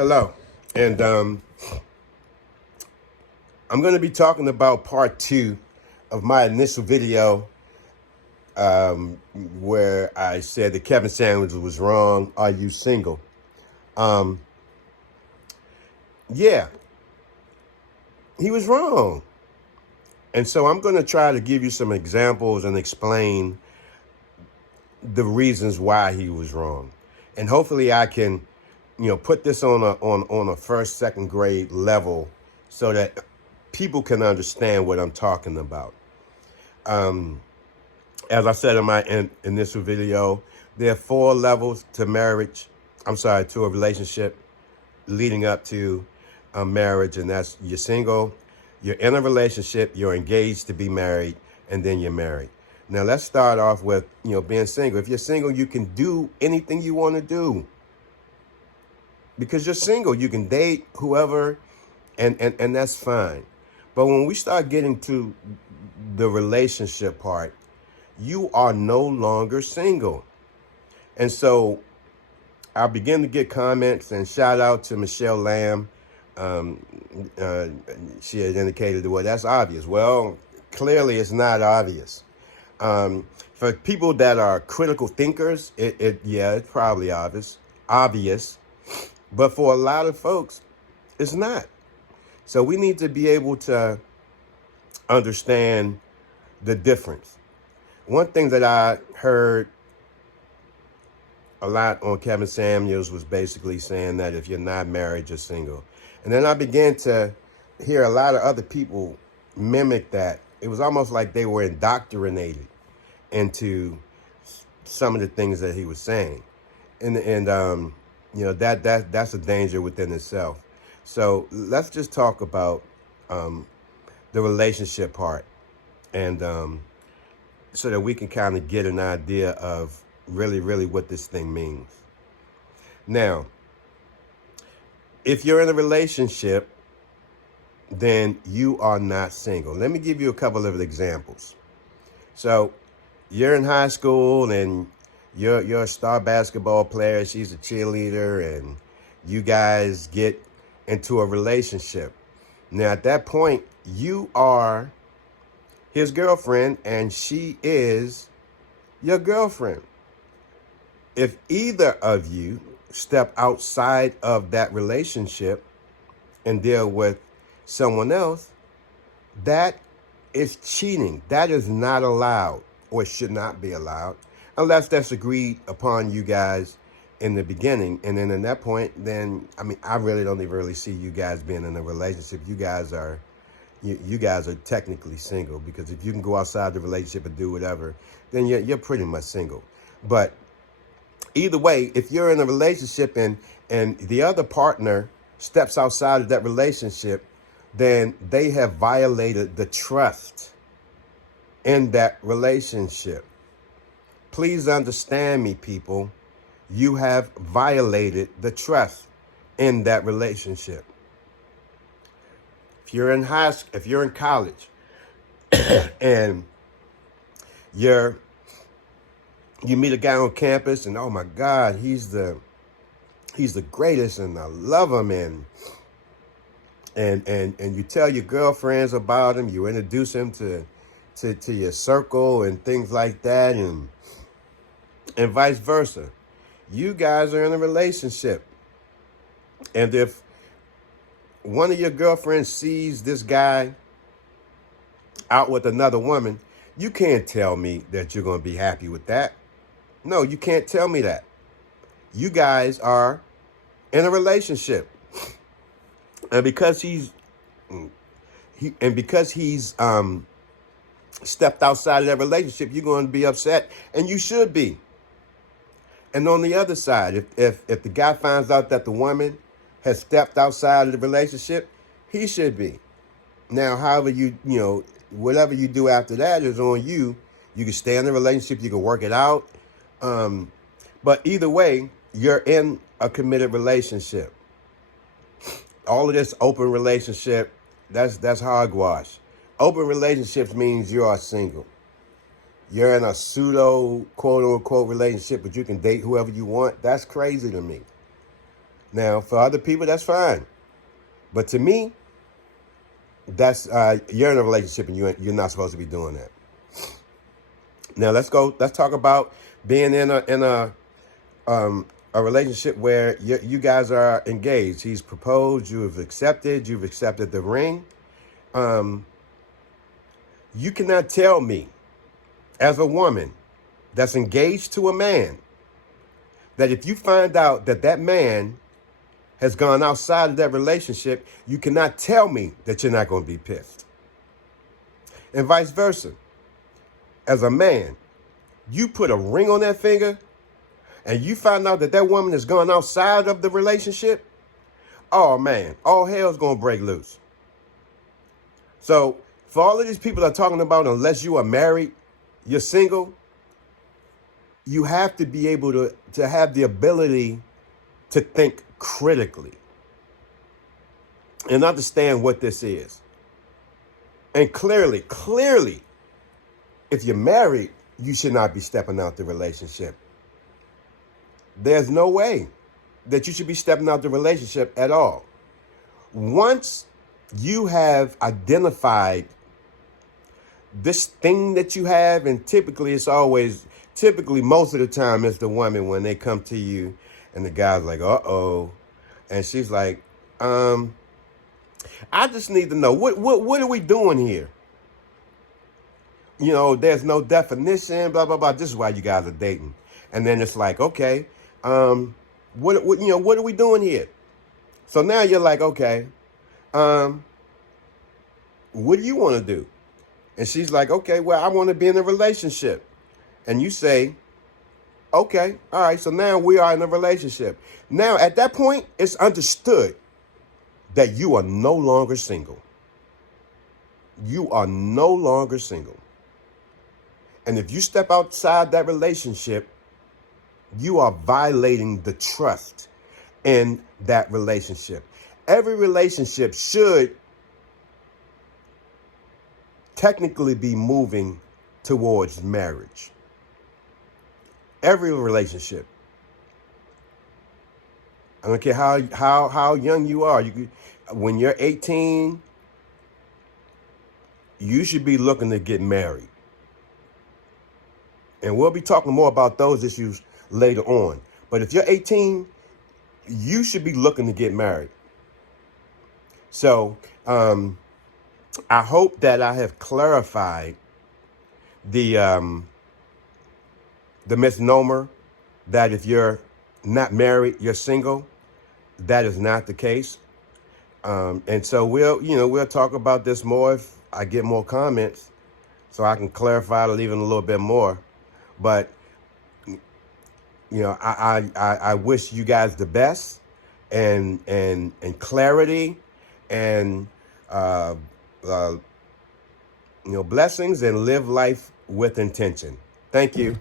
Hello, and I'm going to be talking about part two of my initial video where I said that Kevin Samuels was wrong. Are you single? Um, yeah, he was wrong. And so I'm going to try to give you some examples and explain the reasons why he was wrong. And hopefully I can, put this on a first, second grade level so that people can understand what I'm talking about. As I said in my initial video, there are 4 levels to marriage. To a relationship leading up to a marriage, and that's you're single, you're in a relationship, you're engaged to be married, and then you're married. Now let's start off with being single. If you're single, you can do anything you want to do because you're single. You can date whoever, and that's fine. But when we start getting to the relationship part, you are no longer single. And so I begin to get comments, and shout out to Michelle Lamb. She had indicated, well, that's obvious. Well, clearly it's not obvious. For people that are critical thinkers, it's probably obvious. But for a lot of folks, it's not. So we need to be able to understand the difference. One thing that I heard a lot on Kevin Samuels was basically saying that if you're not married, you're single. And then I began to hear a lot of other people mimic that. It was almost like they were indoctrinated into some of the things that he was saying. And that's a danger within itself. So let's just talk about the relationship part, and so that we can kind of get an idea of really what this thing means. Now, if you're in a relationship, then you are not single. Let me give you a couple of examples. So you're in high school and you're a star basketball player. She's a cheerleader, and you guys get into a relationship. Now, at that point, you are his girlfriend and she is your girlfriend. If either of you step outside of that relationship and deal with someone else, that is cheating. That is not allowed, or should not be allowed, unless that's agreed upon you guys in the beginning. And then at that point, I really don't even really see you guys being in a relationship. You guys are technically single, because if you can go outside the relationship and do whatever, then you're pretty much single. But either way, if you're in a relationship and the other partner steps outside of that relationship, then they have violated the trust in that relationship. Please understand me, people. You have violated the trust in that relationship. If you're in college, and you meet a guy on campus, and oh my God, he's the greatest, and I love him, and you tell your girlfriends about him, you introduce him to your circle and things like that, and vice versa. You guys are in a relationship, and if one of your girlfriends sees this guy out with another woman, you can't tell me that you're going to be happy with that. No, you can't tell me that. You guys are in a relationship. And because he's stepped outside of that relationship, you're going to be upset, and you should be. And on the other side, if the guy finds out that the woman has stepped outside of the relationship, he should be. Now, however whatever you do after that is on you. You can stay in the relationship, you can work it out. But either way, you're in a committed relationship. All of this open relationship, that's hogwash. Open relationships means you are single. You're in a pseudo quote unquote relationship, but you can date whoever you want. That's crazy to me. Now, for other people, that's fine. But to me, that's you're in a relationship and you're not supposed to be doing that. Now let's go. Let's talk about being in a relationship where you guys are engaged. He's proposed. You've accepted. You've accepted the ring. You cannot tell me, as a woman that's engaged to a man, that if you find out that that man has gone outside of that relationship, you cannot tell me that you're not going to be pissed. And vice versa. As a man, you put a ring on that finger and you find out that that woman has gone outside of the relationship, oh man, all hell's going to break loose. So for all of these people that are talking about, unless you are married, you're single, you have to be able to have the ability to think critically and understand what this is. And clearly, if you're married, you should not be stepping out the relationship. There's no way that you should be stepping out the relationship at all. Once you have identified this thing that you have, and typically most of the time it's the woman when they come to you and the guy's like, uh-oh. And she's like, I just need to know, what are we doing here? You know, there's no definition, blah, blah, blah. This is why you guys are dating. And then it's like, okay, what are we doing here? So now you're like, okay, what do you want to do? And she's like, okay, well, I want to be in a relationship. And you say, okay, all right, so now we are in a relationship. Now, at that point, it's understood that you are no longer single. You are no longer single. And if you step outside that relationship, you are violating the trust in that relationship. Every relationship should technically be moving towards marriage. Every relationship. I don't care how young you are. When you're 18, you should be looking to get married. And we'll be talking more about those issues later on. But if you're 18, you should be looking to get married. So I hope that I have clarified the misnomer that if you're not married, you're single. That is not the case. And so we'll talk about this more if I get more comments, so I can clarify it even a little bit more. But I wish you guys the best and clarity and blessings, and live life with intention. Thank you.